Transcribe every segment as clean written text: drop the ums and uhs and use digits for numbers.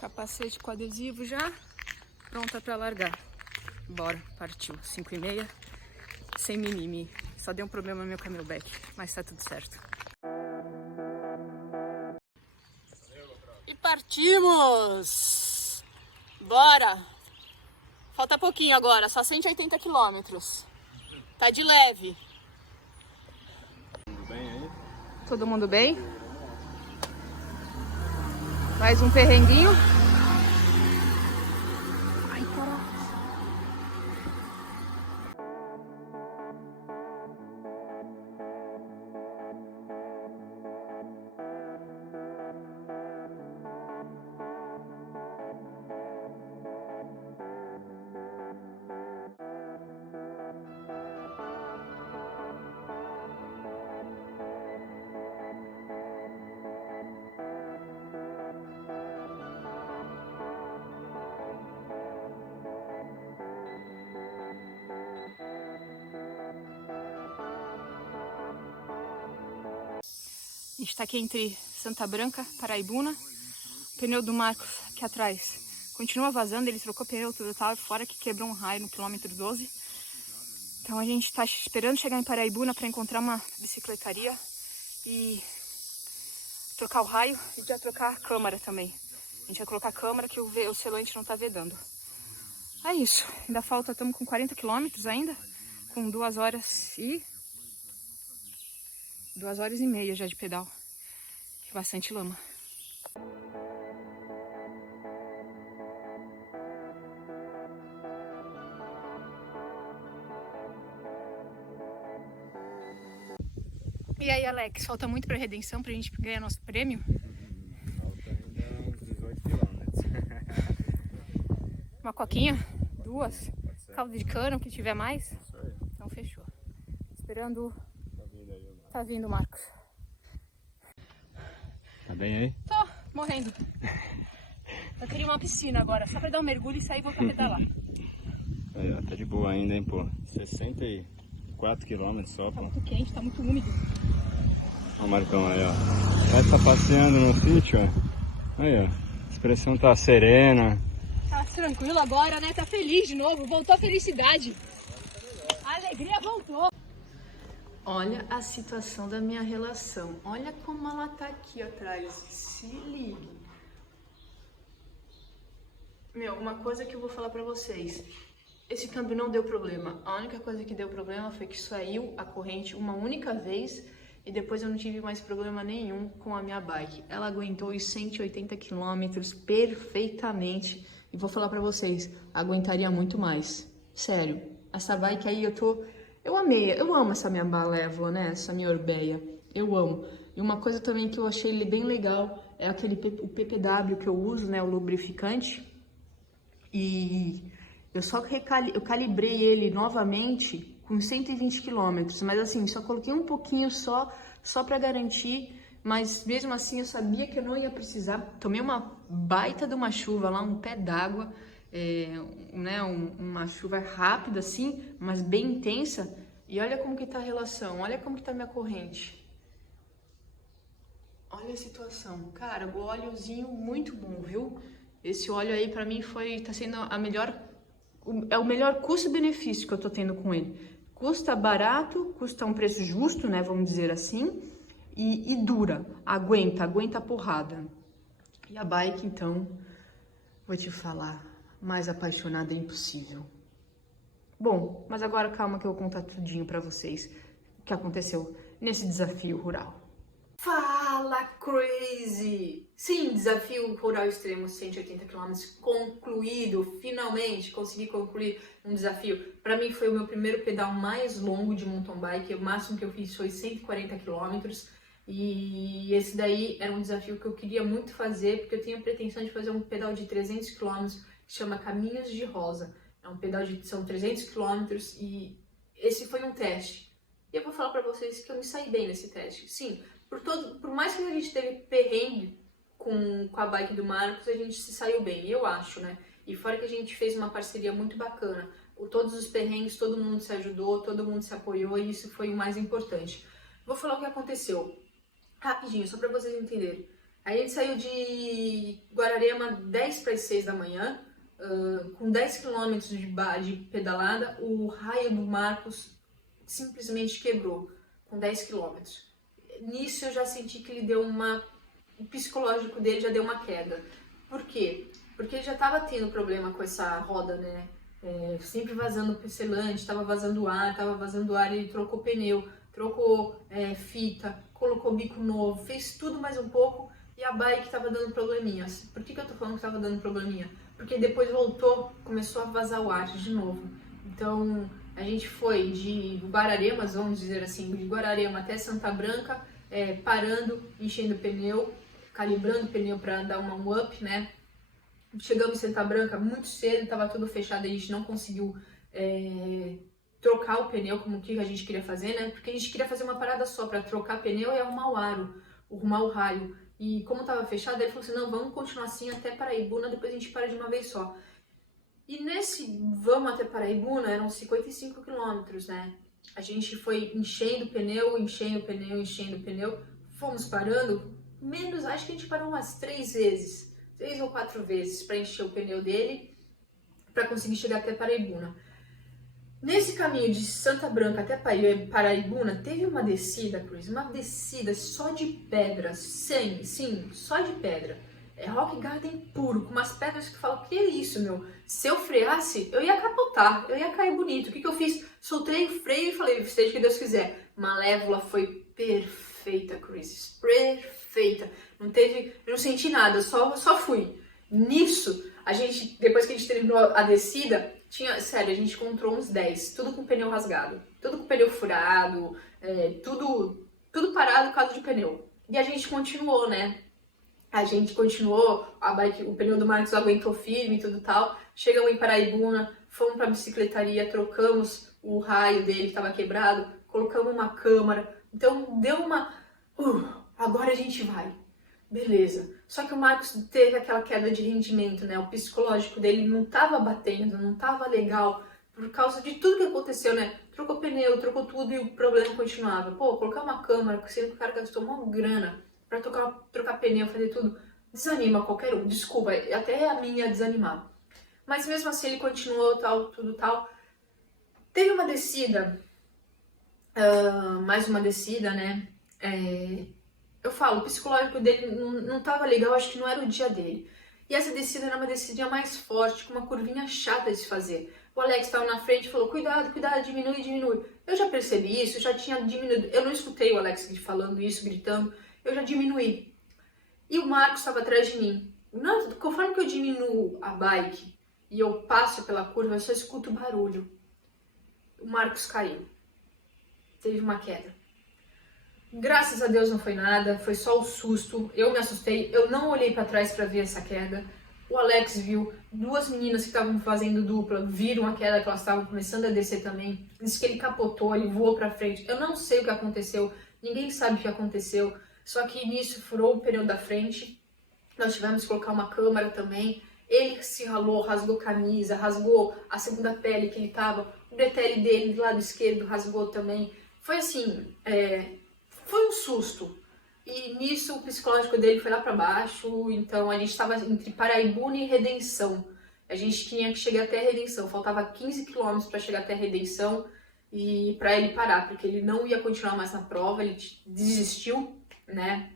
Capacete com adesivo já, pronta pra largar. Bora, partiu. 5h30, sem mimimi. Só deu um problema no meu camelback, mas tá tudo certo. E partimos! Bora! Falta pouquinho agora, só 180 quilômetros. Tá de leve. Tudo bem aí? Todo mundo bem? Mais um perrenguinho. Ai, caraca. A gente tá aqui entre Santa Branca, Paraibuna. O pneu do Marcos aqui atrás continua vazando, ele trocou pneu tudo tal, fora que quebrou um raio no quilômetro 12. Então a gente tá esperando chegar em Paraibuna para encontrar uma bicicletaria e trocar o raio e já trocar a câmera também. A gente vai colocar a câmera que o selante não tá vedando. É isso, ainda falta, estamos com 40 quilômetros ainda, com 2 horas e 2h30 já de pedal. Bastante lama. E aí, Alex, falta muito pra redenção pra gente ganhar nosso prêmio? Falta ainda uns 18 quilômetros. Uma coquinha? 2? Pode ser. Caldo de cana, o que tiver mais? Isso aí. Então fechou. Esperando. Tá vindo aí o Marcos. Tá vindo o Marcos. Tá bem aí? Tô morrendo. Eu queria uma piscina agora, só pra dar um mergulho e sair e voltar a pedalar. Aí, ó, tá de boa ainda, hein, pô. 64 quilômetros só, Tá pô. muito quente, tá muito úmido. Ó o Marcão aí, ó. Vai tá passeando no sítio, ó. Aí, ó. A expressão tá serena. Tá tranquilo agora, né? Tá feliz de novo, voltou a felicidade. A alegria voltou. Olha a situação da minha relação. Olha como ela tá aqui atrás. Se ligue. Meu, uma coisa que eu vou falar pra vocês. Esse câmbio não deu problema. A única coisa que deu problema foi que saiu a corrente uma única vez e depois eu não tive mais problema nenhum com a minha bike. Ela aguentou os 180 quilômetros perfeitamente. E vou falar pra vocês, aguentaria muito mais. Sério, essa bike aí eu amei, eu amo essa minha Malévola, né? Essa minha Orbeia, eu amo. E uma coisa também que eu achei bem legal é o PPW que eu uso, né? O lubrificante. E eu eu calibrei ele novamente com 120 km, mas assim, só coloquei um pouquinho só para garantir, mas mesmo assim eu sabia que eu não ia precisar. Tomei uma baita de uma chuva lá, um pé d'água, né, uma chuva rápida assim, mas bem intensa. E olha como que tá a relação, olha como que tá a minha corrente. Olha a situação, cara, o óleozinho muito bom, viu? Esse óleo aí pra mim tá sendo é o melhor custo-benefício que eu tô tendo com ele. Custa barato, custa um preço justo, né, vamos dizer assim, e dura, aguenta a porrada. E a bike, então, vou te falar, mais apaixonada é impossível. Bom, mas agora calma que eu vou contar tudinho pra vocês o que aconteceu nesse desafio rural. Fala, crazy! Sim, desafio rural extremo 180 km concluído, finalmente consegui concluir um desafio. Para mim foi o meu primeiro pedal mais longo de mountain bike, o máximo que eu fiz foi 140 km e esse daí era um desafio que eu queria muito fazer, porque eu tenho a pretensão de fazer um pedal de 300 km que chama Caminhos de Rosa. É um pedal são 300 km e esse foi um teste. E eu vou falar para vocês que eu me saí bem nesse teste. Sim, por mais que a gente teve perrengue com a bike do Marcos, a gente se saiu bem, eu acho, né? E fora que a gente fez uma parceria muito bacana. Todos os perrengues, todo mundo se ajudou, todo mundo se apoiou e isso foi o mais importante. Vou falar o que aconteceu. Rapidinho, só para vocês entenderem. A gente saiu de Guararema 10 para as 6 da manhã, com 10 km de pedalada, o raio do Marcos simplesmente quebrou, com 10 km. Nisso eu já senti que ele deu o psicológico dele já deu uma queda. Por quê? Porque ele já estava tendo problema com essa roda, né? Sempre vazando selante, estava vazando ar, ele trocou pneu, trocou fita, colocou bico novo, fez tudo mais um pouco e a bike estava dando probleminhas. Por que eu tô falando que estava dando probleminha? Porque depois voltou, começou a vazar o ar de novo. Então a gente foi de Guararemas, vamos dizer assim, de Guararema até Santa Branca, parando, enchendo o pneu, calibrando o pneu para dar um up, né? Chegamos em Santa Branca muito cedo, estava tudo fechado, a gente não conseguiu trocar o pneu como que a gente queria fazer, né? Porque a gente queria fazer uma parada só para trocar pneu e arrumar o aro, arrumar o raio. E como estava fechado, ele falou assim, não, vamos continuar assim até Paraibuna, depois a gente para de uma vez só. E nesse vamos até Paraibuna eram 55 quilômetros, né? A gente foi enchendo o pneu, fomos parando, acho que a gente parou umas 3 ou 4 vezes para encher o pneu dele, para conseguir chegar até Paraibuna. Nesse caminho de Santa Branca até Paraibuna, teve uma descida, Cruz, uma descida só de pedras, sim, só de pedra. Rock Garden puro, com umas pedras que falam, que é isso, meu? Se eu freasse, eu ia capotar, eu ia cair bonito. O que eu fiz? Soltei o freio e falei, seja o que Deus quiser. Malévola foi perfeita, Chris, perfeita. Eu não senti nada, só fui. Nisso, depois que a gente terminou a descida, sério, a gente encontrou uns 10, tudo com pneu rasgado, tudo com pneu furado, tudo parado por causa de pneu. E a gente continuou, né? A bike, o pneu do Marcos aguentou firme e tudo tal. Chegamos em Paraibuna, fomos pra bicicletaria, trocamos o raio dele que estava quebrado, colocamos uma câmara. Então deu agora a gente vai. Beleza. Só que o Marcos teve aquela queda de rendimento, né? O psicológico dele não tava batendo, não tava legal, por causa de tudo que aconteceu, né? Trocou pneu, trocou tudo e o problema continuava. Colocar uma câmera, sendo que o cara gastou uma grana pra trocar pneu, fazer tudo, desanima qualquer um. Desculpa, até a minha desanimar. Mas mesmo assim ele continuou, tudo tal. Teve uma descida, mais uma descida, né? Eu falo, o psicológico dele não tava legal, acho que não era o dia dele. E essa descida era uma descidinha mais forte, com uma curvinha chata de se fazer. O Alex estava na frente e falou, cuidado, diminui. Eu já percebi isso, já tinha diminuído. Eu não escutei o Alex falando isso, gritando. Eu já diminuí. E o Marcos estava atrás de mim. Conforme que eu diminuo a bike e eu passo pela curva, eu só escuto barulho. O Marcos caiu. Teve uma queda. Graças a Deus não foi nada, foi só o susto. Eu me assustei, eu não olhei para trás para ver essa queda. O Alex viu, 2 meninas que estavam fazendo dupla viram a queda que elas estavam começando a descer também. Disse que ele capotou, ele voou para frente. Eu não sei o que aconteceu, ninguém sabe o que aconteceu. Só que nisso furou o pneu da frente. Nós tivemos que colocar uma câmera também. Ele se ralou, rasgou camisa, rasgou a segunda pele que ele tava. O bretelle dele do lado esquerdo rasgou também. Foi assim, foi um susto. E nisso o psicológico dele foi lá para baixo. Então a gente estava entre Paraibuna e Redenção. A gente tinha que chegar até a Redenção. Faltava 15 km para chegar até a Redenção e para ele parar, porque ele não ia continuar mais na prova. Ele desistiu, né?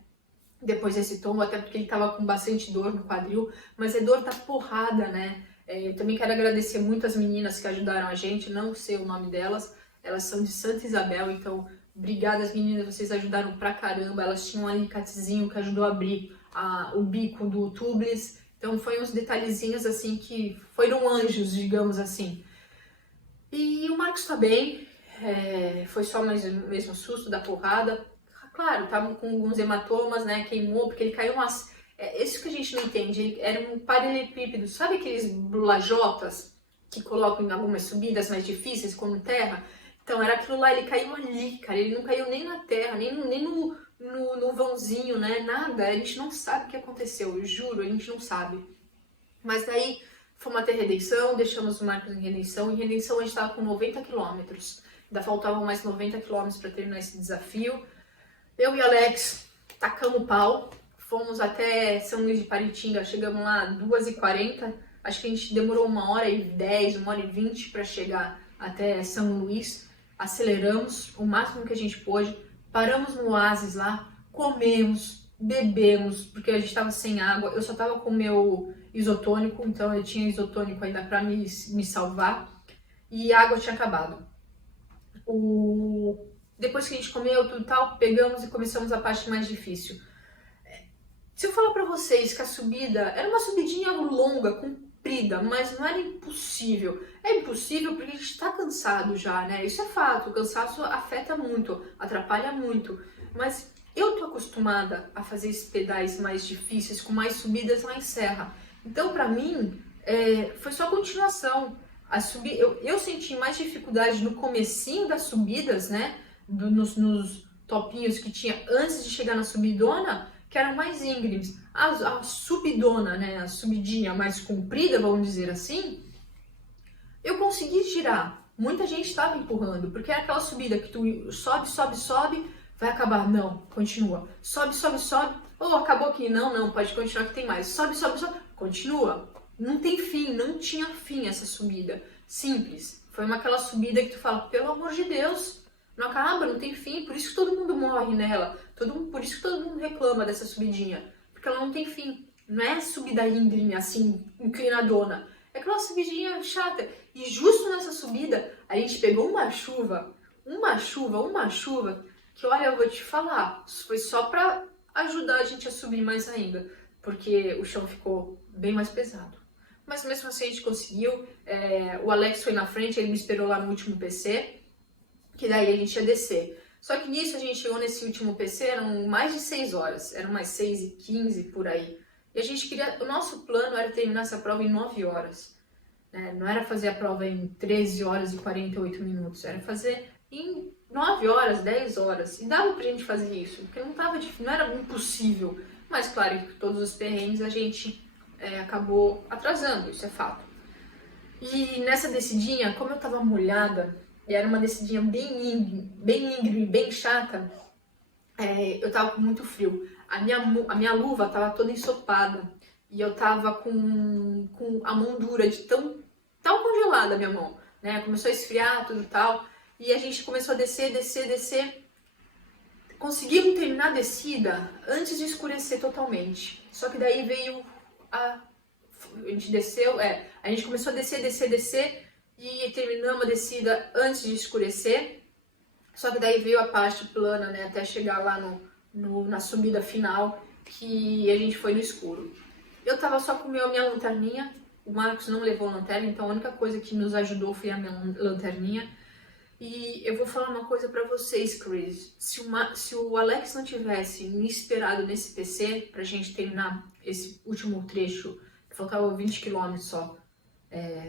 Depois desse tombo, até porque ele tava com bastante dor no quadril, mas é dor da porrada, né? Eu também quero agradecer muito as meninas que ajudaram a gente, não sei o nome delas, elas são de Santa Isabel, então obrigada meninas, vocês ajudaram pra caramba, elas tinham um alicatezinho que ajudou a abrir o bico do tubeless, então foi uns detalhezinhos assim que foram anjos, digamos assim. E o Marcos tá bem, foi só mais o mesmo susto da porrada. Claro, tava com alguns hematomas, né, queimou, porque ele caiu umas... isso que a gente não entende, era um paralelepípedo, sabe aqueles lajotas que colocam em algumas subidas mais difíceis, como terra? Então era aquilo lá, ele caiu ali, cara, ele não caiu nem na terra, nem no vãozinho, né, nada, a gente não sabe o que aconteceu, eu juro, a gente não sabe. Mas daí fomos até Redenção, deixamos o Marcos em Redenção a gente estava com 90 quilômetros, ainda faltavam mais 90 quilômetros para terminar esse desafio. Eu e Alex tacamos o pau, fomos até São Luís de Paraitinga, chegamos lá 2h40, acho que a gente demorou 1h10, 1h20 para chegar até São Luís, aceleramos o máximo que a gente pôde, paramos no oásis lá, comemos, bebemos, porque a gente estava sem água, eu só estava com o meu isotônico, então eu tinha isotônico ainda para me salvar, e a água tinha acabado. Depois que a gente comeu tudo tal, pegamos e começamos a parte mais difícil. Se eu falar para vocês que a subida era uma subidinha longa, comprida, mas não era impossível. É impossível porque a gente está cansado já, né? Isso é fato, o cansaço afeta muito, atrapalha muito. Mas eu tô acostumada a fazer esses pedais mais difíceis, com mais subidas lá em serra. Então, para mim, foi só continuação. Eu senti mais dificuldade no comecinho das subidas, né? Nos topinhos que tinha antes de chegar na subidona, que eram mais íngremes. A subidona, né, a subidinha mais comprida, vamos dizer assim, eu consegui girar. Muita gente estava empurrando, porque é aquela subida que tu sobe, sobe, sobe, vai acabar. Não, continua. Sobe, sobe, sobe. Oh, acabou aqui. Não, pode continuar que tem mais. Sobe, sobe, sobe. Continua. Não tem fim, não tinha fim essa subida. Simples. Foi aquela subida que tu fala, pelo amor de Deus, não acaba, não tem fim, por isso que todo mundo morre nela, por isso que todo mundo reclama dessa subidinha, porque ela não tem fim, não é subida íngreme, assim, inclinadona, é aquela subidinha chata, e justo nessa subida, a gente pegou uma chuva, que olha, eu vou te falar, foi só pra ajudar a gente a subir mais ainda, porque o chão ficou bem mais pesado. Mas mesmo assim a gente conseguiu, o Alex foi na frente, ele me esperou lá no último PC, que daí a gente ia descer. Só que nisso a gente chegou nesse último PC, eram mais de 6 horas, eram mais 6h15 por aí. E a gente queria, o nosso plano era terminar essa prova em 9 horas. Né? Não era fazer a prova em 13 horas e 48 minutos, era fazer em 9 horas, 10 horas. E dava pra gente fazer isso, porque não era impossível. Mas claro, que todos os perrengues a gente acabou atrasando, isso é fato. E nessa descidinha, como eu tava molhada, e era uma descidinha bem íngreme, bem chata, eu tava com muito frio. A minha luva tava toda ensopada e eu tava com a mão dura, de tão congelada a minha mão, né? Começou a esfriar, tudo tal, e a gente começou a descer. Conseguimos terminar a descida antes de escurecer totalmente. Só que daí veio a gente desceu, a gente começou a descer, e terminamos a descida antes de escurecer, só que daí veio a parte plana, né, até chegar lá na subida final, que a gente foi no escuro. Eu tava só com a minha lanterninha, o Marcos não levou lanterna, então a única coisa que nos ajudou foi a minha lanterninha. E eu vou falar uma coisa pra vocês, Chris, se o Alex não tivesse me esperado nesse PC pra gente terminar esse último trecho, que faltava 20 km só,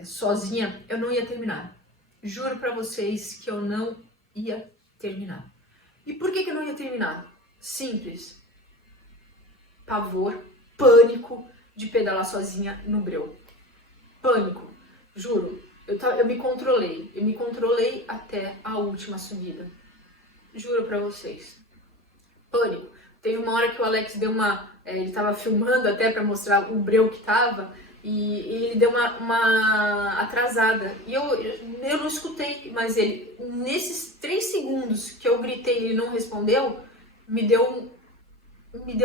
sozinha, eu não ia terminar. Juro pra vocês que eu não ia terminar. E por que eu não ia terminar? Simples. Pavor, pânico de pedalar sozinha no breu. Pânico, juro. Eu me controlei até a última subida. Juro pra vocês. Pânico. Teve uma hora que o Alex deu ele tava filmando até pra mostrar o breu que tava, e ele deu uma atrasada. E eu não escutei, mas ele, nesses 3 segundos que eu gritei e ele não respondeu, me deu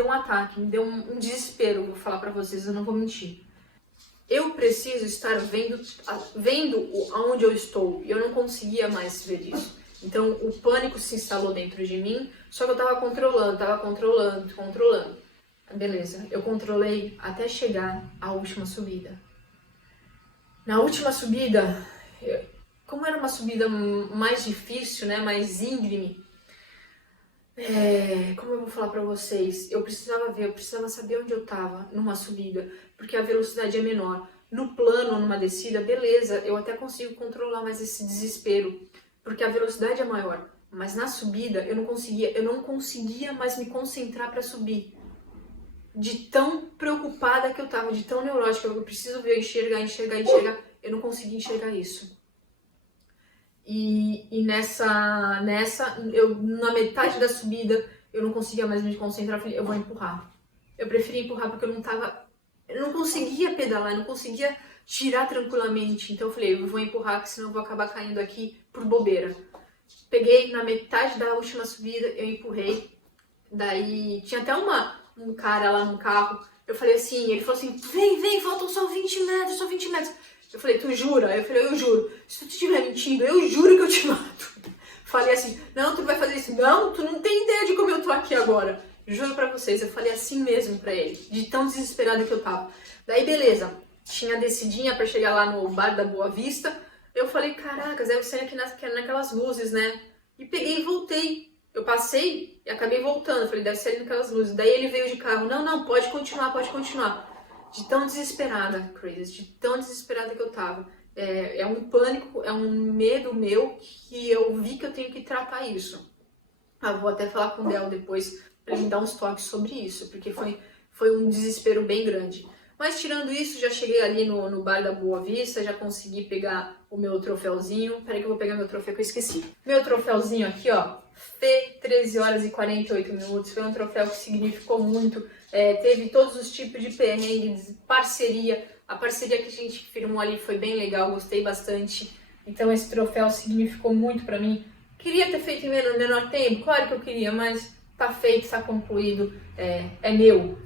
um ataque, me deu um desespero, vou falar pra vocês, eu não vou mentir. Eu preciso estar vendo aonde eu estou, e eu não conseguia mais ver isso. Então o pânico se instalou dentro de mim, só que eu tava controlando. Beleza, eu controlei até chegar à última subida. Na última subida, como era uma subida mais difícil, né, mais íngreme, como eu vou falar pra vocês, eu precisava saber onde eu tava numa subida, porque a velocidade é menor. No plano, numa descida, beleza, eu até consigo controlar mais esse desespero, porque a velocidade é maior. Mas na subida, eu não conseguia mais me concentrar pra subir. De tão preocupada que eu tava, de tão neurótica, eu preciso ver, enxergar, eu não conseguia enxergar isso. E na metade da subida, eu não conseguia mais me concentrar, eu falei, eu vou empurrar. eu preferi empurrar porque eu não conseguia pedalar, eu não conseguia girar tranquilamente. Então eu falei, eu vou empurrar, porque senão eu vou acabar caindo aqui por bobeira. Peguei na metade da última subida, eu empurrei. Daí tinha até um cara lá no carro. Eu falei assim, ele falou assim, vem, faltam só 20 metros, só 20 metros. Eu falei, tu jura? Eu falei, eu juro. Se tu estiver mentindo, eu juro que eu te mato. Falei assim, não, tu vai fazer isso. Não, tu não tem ideia de como eu tô aqui agora. Juro pra vocês, eu falei assim mesmo pra ele, de tão desesperada que eu tava. Daí beleza, tinha a descidinha pra chegar lá no bar da Boa Vista. Eu falei, caracas, deve ser aqui naquelas luzes, né? E peguei e voltei. Eu passei e acabei voltando. Eu falei, deve ser ali naquelas luzes. Daí ele veio de carro, não, pode continuar, pode continuar. De tão desesperada, Crazy, de tão desesperada que eu tava. É um pânico, é um medo meu que eu vi que eu tenho que tratar isso. Vou até falar com o Del depois pra ele me dar uns toques sobre isso, porque foi um desespero bem grande. Mas tirando isso, já cheguei ali no bar da Boa Vista, já consegui pegar o meu troféuzinho. Peraí que eu vou pegar meu troféu que eu esqueci. Meu troféuzinho aqui, ó, Fê, 13 horas e 48 minutos. Foi um troféu que significou muito. Teve todos os tipos de perrengues, parceria. A parceria que a gente firmou ali foi bem legal, gostei bastante. Então esse troféu significou muito pra mim. Queria ter feito em menor tempo, claro que eu queria, mas tá feito, tá concluído. É meu,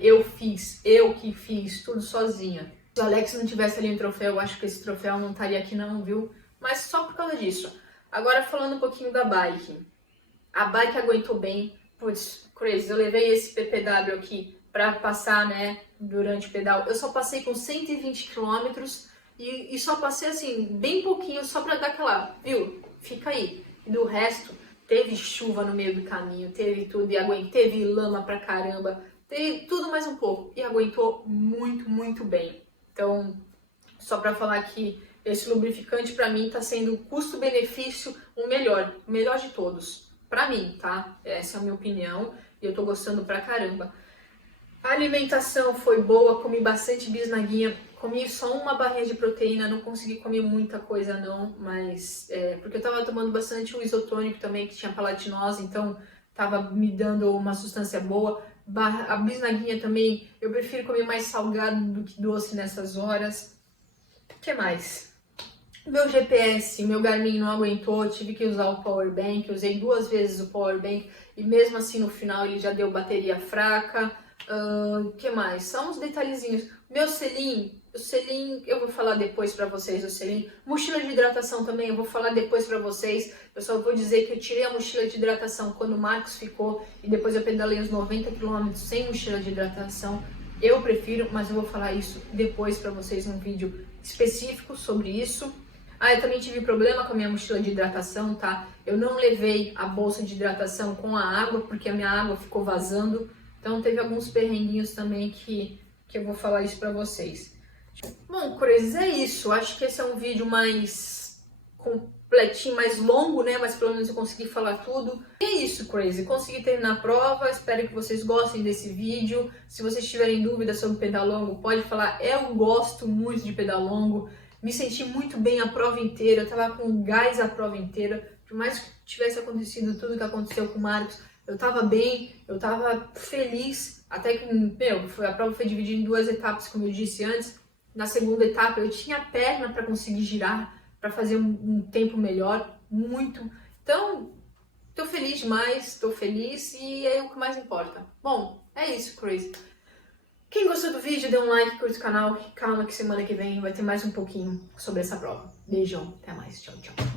eu que fiz tudo sozinha. Se o Alex não tivesse ali um troféu, eu acho que esse troféu não estaria aqui não, viu? Mas só por causa disso. Agora falando um pouquinho da bike. A bike aguentou bem. Putz, Crazy, eu levei esse PPW aqui pra passar, né, durante o pedal. Eu só passei com 120 km e só passei assim, bem pouquinho, só pra dar aquela, viu? Fica aí. E do resto, teve chuva no meio do caminho, teve tudo e teve lama pra caramba, teve tudo mais um pouco e aguentou muito, muito bem. Então, só pra falar que esse lubrificante pra mim tá sendo custo-benefício o melhor de todos. Pra mim, tá? Essa é a minha opinião e eu tô gostando pra caramba. A alimentação foi boa, comi bastante bisnaguinha, comi só uma barrinha de proteína, não consegui comer muita coisa não, mas porque eu tava tomando bastante o isotônico também, que tinha palatinose, então tava me dando uma substância boa. A bisnaguinha também, eu prefiro comer mais salgado do que doce nessas horas. O que mais? Meu GPS, meu Garmin não aguentou, tive que usar o Power Bank, usei 2 vezes o Power Bank e mesmo assim no final ele já deu bateria fraca. O que mais? São uns detalhezinhos. Meu selim, o selim eu vou falar depois pra vocês, o selim. Mochila de hidratação também eu vou falar depois pra vocês. Eu só vou dizer que eu tirei a mochila de hidratação quando o Marcos ficou e depois eu pedalei uns 90 km sem mochila de hidratação. Eu prefiro, mas eu vou falar isso depois pra vocês num vídeo específico sobre isso. Eu também tive problema com a minha mochila de hidratação, tá? Eu não levei a bolsa de hidratação com a água porque a minha água ficou vazando. Então teve alguns perrenguinhos também que eu vou falar isso pra vocês. Bom, Crazy, é isso. Acho que esse é um vídeo mais completinho, mais longo, né? Mas pelo menos eu consegui falar tudo. E é isso, Crazy. Consegui terminar a prova. Espero que vocês gostem desse vídeo. Se vocês tiverem dúvidas sobre pedal longo, pode falar. Eu gosto muito de pedal longo. Me senti muito bem a prova inteira. Eu tava com gás a prova inteira. Por mais que tivesse acontecido tudo que aconteceu com o Marcos, eu tava bem, eu tava feliz, até que, a prova foi dividida em 2 etapas, como eu disse antes. Na segunda etapa eu tinha a perna para conseguir girar, para fazer um tempo melhor, muito. Então, tô feliz demais, tô feliz e é o que mais importa. Bom, é isso, Crazy. Quem gostou do vídeo, dê um like, curte o canal. Calma que semana que vem vai ter mais um pouquinho sobre essa prova. Beijão, até mais, tchau, tchau.